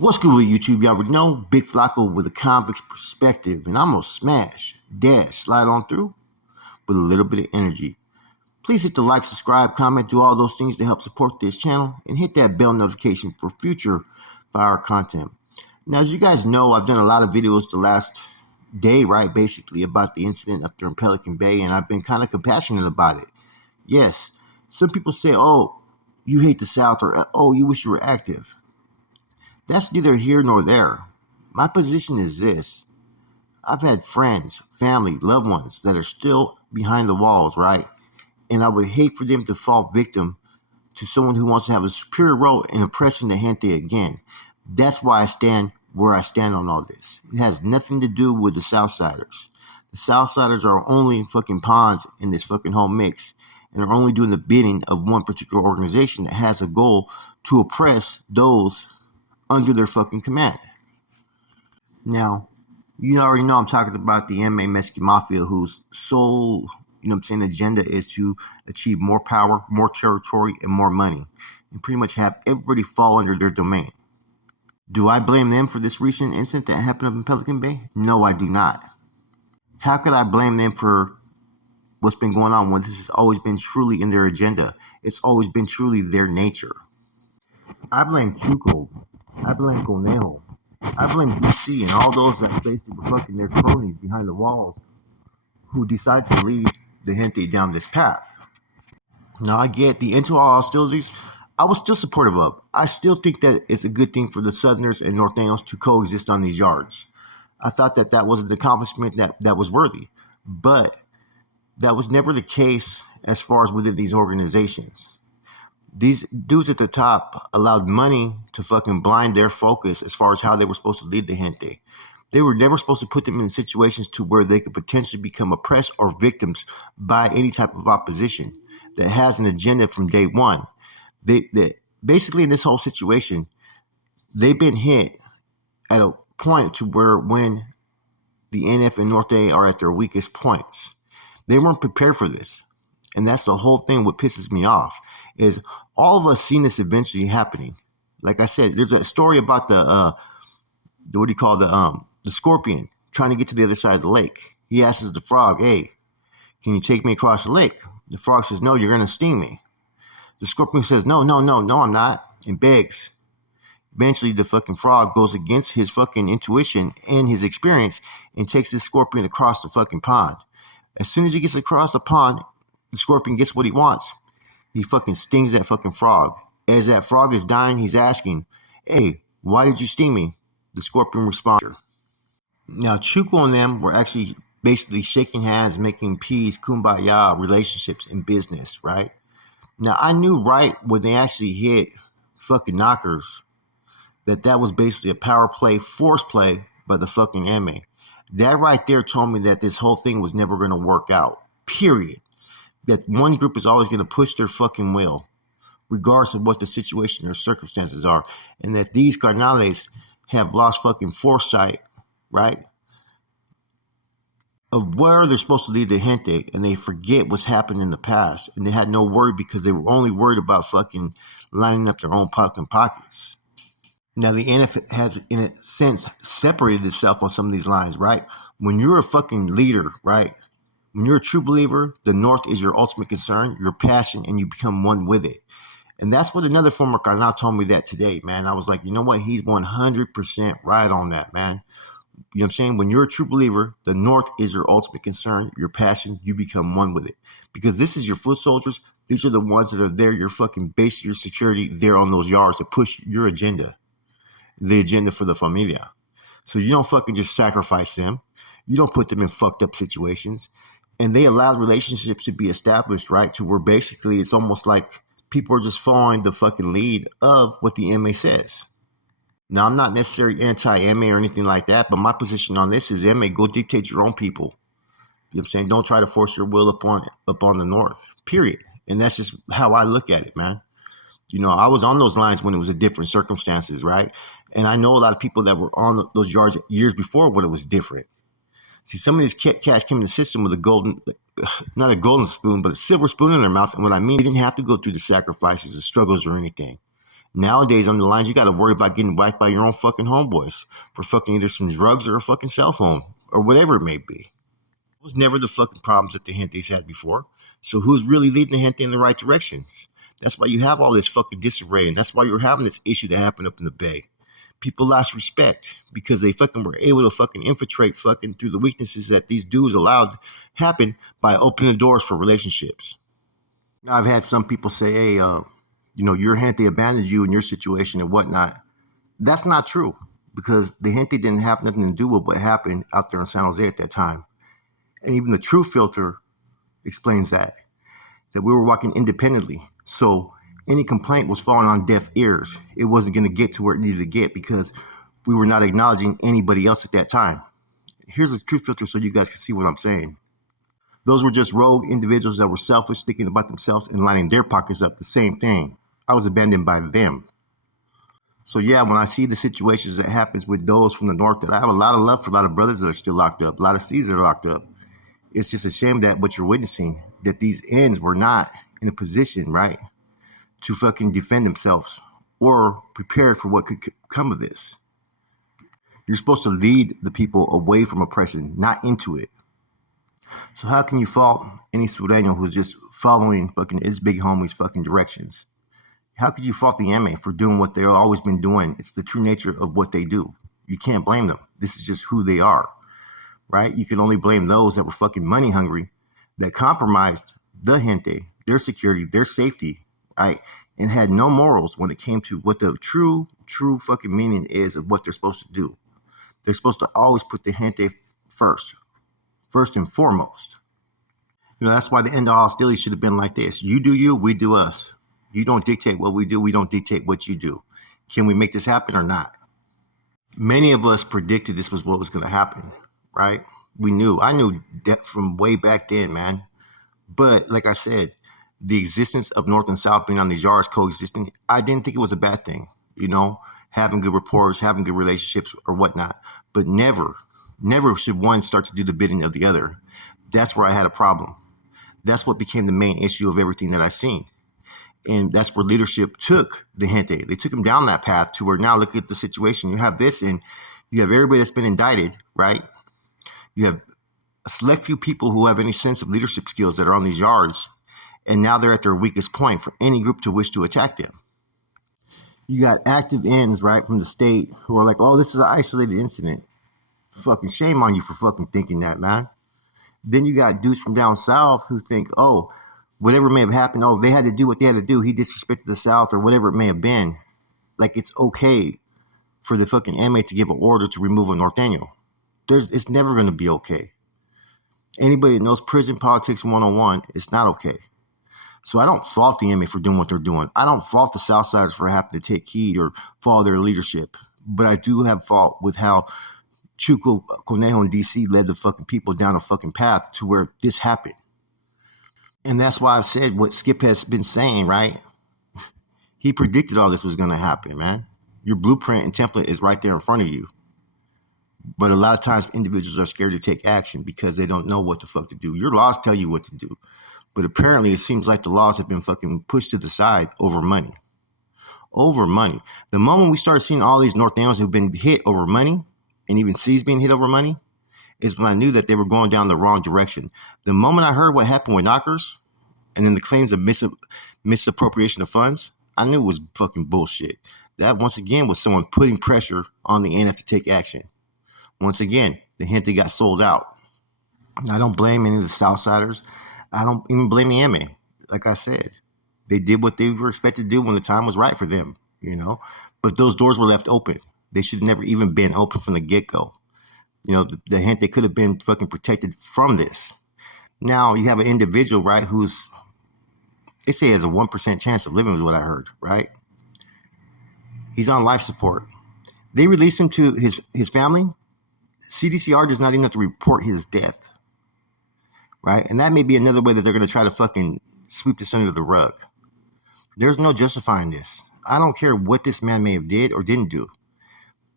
What's good with YouTube? Y'all already know Big Flacco with a convict's perspective, and I'm gonna smash, dash, slide on through with a little bit of energy. Please hit the like, subscribe, comment, do all those things to help support this channel, and hit that bell notification for future fire content. Now, as you guys know, I've done a lot of videos the last day, right, basically about the incident up there in Pelican Bay, and I've been kind of compassionate about it. Yes, some people say, oh, you hate the South, or oh, you wish you were active. That's neither here nor there. My position is this. I've had friends, family, loved ones that are still behind the walls, right? And I would hate for them to fall victim to someone who wants to have a superior role in oppressing the gente again. That's why I stand where I stand on all this. It has nothing to do with the Southsiders. The Southsiders are only fucking pawns in this fucking whole mix and are only doing the bidding of one particular organization that has a goal to oppress those under their fucking command. Now, you already know I'm talking about the MA Mexican Mafia, whose sole, agenda is to achieve more power, more territory, and more money, and pretty much have everybody fall under their domain. Do I blame them for this recent incident that happened up in Pelican Bay? No, I do not. How could I blame them for what's been going on when this has always been truly in their agenda? It's always been truly their nature. I blame Chuco. I blame Conejo. I blame DC and all those that basically were fucking their cronies behind the walls who decided to lead the gente down this path. Now, I get the internal hostilities. I was still supportive of. I still think that it's a good thing for the Southerners and Norteños to coexist on these yards. I thought that that was an accomplishment that was worthy. But that was never the case as far as within these organizations. These dudes at the top allowed money to fucking blind their focus as far as how they were supposed to lead the gente. They were never supposed to put them in situations to where they could potentially become oppressed or victims by any type of opposition that has an agenda from day one. They basically in this whole situation, they've been hit at a point to where when the NF and Norte are at their weakest points, they weren't prepared for this. And that's the whole thing. What pisses me off is all of us seen this eventually happening. Like I said, there's a story about the scorpion trying to get to the other side of the lake. He asks the frog, hey, can you take me across the lake? The frog says, no, you're going to sting me. The scorpion says, no, I'm not, and begs. Eventually, the fucking frog goes against his fucking intuition and his experience and takes this scorpion across the fucking pond. As soon as he gets across the pond, the scorpion gets what he wants. He fucking stings that fucking frog. As that frog is dying, he's asking, hey, why did you sting me? The scorpion responds. Now, Chuco and them were actually basically shaking hands, making peace, kumbaya relationships in business, right? Now, I knew right when they actually hit fucking knockers that was basically a power play, force play by the fucking MA. That right there told me that this whole thing was never going to work out, period. That one group is always going to push their fucking will, regardless of what the situation or circumstances are, and that these carnales have lost fucking foresight, right, of where they're supposed to lead the gente, and they forget what's happened in the past, and they had no worry because they were only worried about fucking lining up their own fucking pockets. Now, the NF has, in a sense, separated itself on some of these lines, right? When you're a fucking leader, right, when you're a true believer, the North is your ultimate concern, your passion, and you become one with it. And that's what another former carnal told me that today, man. I was like, you know what? He's 100% right on that, man. You know what I'm saying? When you're a true believer, the North is your ultimate concern, your passion, you become one with it. Because this is your foot soldiers. These are the ones that are there, your fucking base, your security, there on those yards to push your agenda, the agenda for the familia. So you don't fucking just sacrifice them. You don't put them in fucked up situations. And they allowed relationships to be established, right, to where basically it's almost like people are just following the fucking lead of what the MA says. Now, I'm not necessarily anti-MA or anything like that, but my position on this is MA, go dictate your own people. You know what I'm saying? Don't try to force your will upon the North, period. And that's just how I look at it, man. You know, I was on those lines when it was a different circumstances, right? And I know a lot of people that were on those yards years before when it was different. See, some of these cats came in the system with not a golden spoon, but a silver spoon in their mouth. And what I mean, they didn't have to go through the sacrifices, the struggles, or anything. Nowadays, on the lines, you got to worry about getting whacked by your own fucking homeboys for fucking either some drugs or a fucking cell phone or whatever it may be. It was never the fucking problems that the Gente's had before. So who's really leading the Gente in the right directions? That's why you have all this fucking disarray, and that's why you're having this issue that happened up in the Bay. People lost respect because they fucking were able to fucking infiltrate fucking through the weaknesses that these dudes allowed happen by opening the doors for relationships. Now, I've had some people say, hey, your Gente abandoned you in your situation and whatnot. That's not true because the Gente didn't have nothing to do with what happened out there in San Jose at that time. And even the True Filter explains that we were walking independently. So any complaint was falling on deaf ears. It wasn't going to get to where it needed to get because we were not acknowledging anybody else at that time. Here's a True Filter so you guys can see what I'm saying. Those were just rogue individuals that were selfish, thinking about themselves and lining their pockets up. The same thing. I was abandoned by them. So yeah, when I see the situations that happens with those from the north, that I have a lot of love for a lot of brothers that are still locked up, a lot of C's that are locked up. It's just a shame that what you're witnessing, that these ends were not in a position, right, to fucking defend themselves or prepare for what could come of this. You're supposed to lead the people away from oppression, not into it. So how can you fault any Sureño who's just following fucking his big homie's fucking directions? How could you fault the MA for doing what they've always been doing? It's the true nature of what they do. You can't blame them. This is just who they are, right? You can only blame those that were fucking money hungry, that compromised the Gente, their security, their safety, right? And had no morals when it came to what the true fucking meaning is of what they're supposed to do. They're supposed to always put the Gente first and foremost. That's why the end of hostility should have been like this. You do you, we do us. You don't dictate what we do, we don't dictate what you do. Can we make this happen or not? Many of us predicted this was what was going to happen, right? I knew that from way back then, man. But like I said, the existence of North and South being on these yards coexisting, I didn't think it was a bad thing, having good rapport, having good relationships or whatnot. But never should one start to do the bidding of the other. That's where I had a problem. That's what became the main issue of everything that I seen. And that's where leadership took the Gente. They took them down that path to where now look at the situation. You have this and you have everybody that's been indicted, right? You have a select few people who have any sense of leadership skills that are on these yards. And now they're at their weakest point for any group to wish to attack them. You got active ends, right, from the state who are like, oh, this is an isolated incident. Fucking shame on you for fucking thinking that, man. Then you got dudes from down south who think, oh, whatever may have happened, oh, they had to do what they had to do. He disrespected the South or whatever it may have been. Like it's okay for the fucking MA to give an order to remove a Norteño. It's never going to be okay. Anybody that knows prison politics 101, it's not okay. So I don't fault the MA for doing what they're doing. I don't fault the Southsiders for having to take heed or follow their leadership. But I do have fault with how Chuco Conejo in D.C. led the fucking people down a fucking path to where this happened. And that's why I've said what Skip has been saying, right? He predicted all this was going to happen, man. Your blueprint and template is right there in front of you. But a lot of times individuals are scared to take action because they don't know what the fuck to do. Your laws tell you what to do. But apparently it seems like the laws have been fucking pushed to the side over money. Over money. The moment we start seeing all these Norteños who've been hit over money, and even C's being hit over money, is when I knew that they were going down the wrong direction. The moment I heard what happened with Knockers and then the claims of misappropriation of funds, I knew it was fucking bullshit. That, once again, was someone putting pressure on the NF to take action. Once again, the Gente got sold out. I don't blame any of the Southsiders. I don't even blame the MA. Like I said, they did what they were expected to do when the time was right for them, But those doors were left open. They should have never even been open from the get-go. The Gente could have been fucking protected from this. Now you have an individual, right, they say has a 1% chance of living, is what I heard, right? He's on life support. They release him to his family. CDCR does not even have to report his death, right? And that may be another way that they're going to try to fucking sweep this under the rug. There's no justifying this. I don't care what this man may have did or didn't do.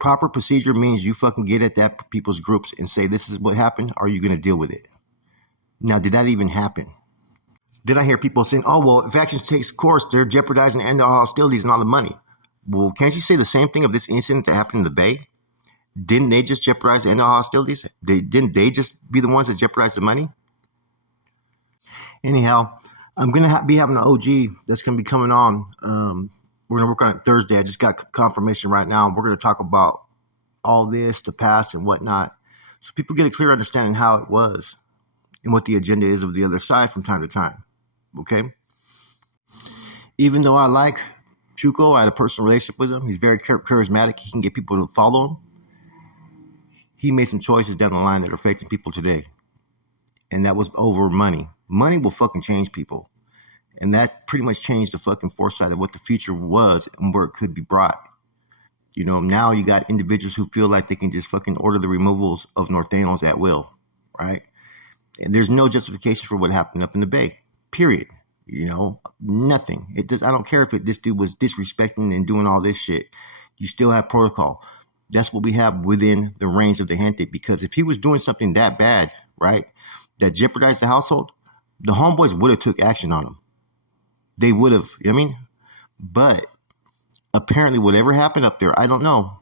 Proper procedure means you fucking get at that people's groups and say, this is what happened. Are you going to deal with it? Now, did that even happen? Then I hear people saying, oh, well, if action takes course, they're jeopardizing the end of hostilities and all the money. Well, can't you say the same thing of this incident that happened in the Bay? Didn't they just jeopardize the end of hostilities? Didn't they just be the ones that jeopardized the money? Anyhow, I'm gonna be having an OG that's gonna be coming on. We're gonna work on it Thursday. I just got confirmation right now. We're gonna talk about all this, the past and whatnot, so people get a clear understanding how it was and what the agenda is of the other side from time to time. Okay. Even though I like Chuko, I had a personal relationship with him. He's very charismatic. He can get people to follow him. He made some choices down the line that are affecting people today. And that was over money. Money will fucking change people. And that pretty much changed the fucking foresight of what the future was and where it could be brought. You know, now you got individuals who feel like they can just fucking order the removals of Norteños at will, right? And there's no justification for what happened up in the Bay, period. You know, nothing. It does. I don't care if this dude was disrespecting and doing all this shit. You still have protocol. That's what we have within the range of the gente. Because if he was doing something that bad, right, that jeopardized the household, the homeboys would have took action on him. They would have. You know what I mean? But apparently, whatever happened up there, I don't know,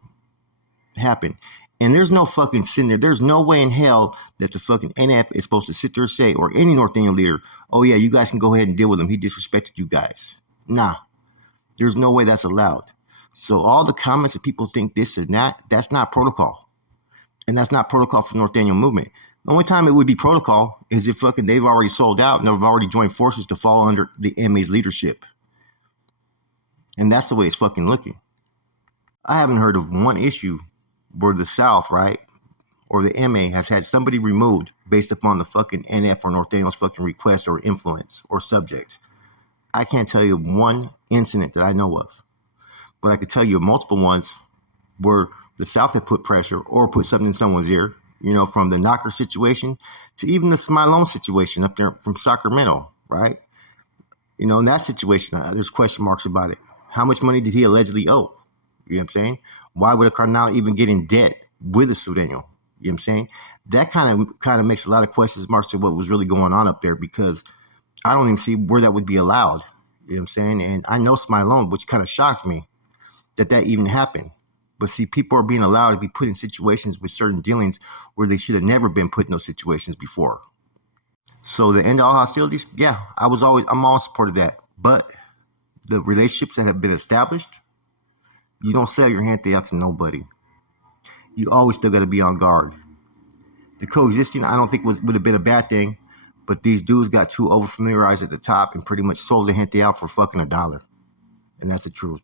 happened. And there's no fucking sin there. There's no way in hell that the fucking NF is supposed to sit there and say, or any Norteño leader, oh yeah, you guys can go ahead and deal with him. He disrespected you guys. Nah, there's no way that's allowed. So all the comments that people think this and that, that's not protocol. And that's not protocol for the Norteño movement. The only time it would be protocol is if fucking they've already sold out and they've already joined forces to fall under the MA's leadership. And that's the way it's fucking looking. I haven't heard of one issue where the South, right, or the MA has had somebody removed based upon the fucking NF or Norteño's fucking request or influence or subject. I can't tell you one incident that I know of, but I could tell you multiple ones where the South had put pressure or put something in someone's ear, you know, from the Knocker situation to even the Smilone situation up there from Sacramento, right? You know, in that situation, there's question marks about it. How much money did he allegedly owe? You know what I'm saying? Why would a Carnal even get in debt with a Sureño? You know what I'm saying? That kind of makes a lot of questions marks to what was really going on up there, because I don't even see where that would be allowed. You know what I'm saying? And I know Smilone, which kind of shocked me that even happened. But see, people are being allowed to be put in situations with certain dealings where they should have never been put in those situations before. So the end of all hostilities, yeah, I'm all support of that. But the relationships that have been established, you don't sell your gente out to nobody. You always still got to be on guard. The coexisting, I don't think would have been a bad thing, but these dudes got too over familiarized at the top and pretty much sold the gente out for fucking $1. And that's the truth.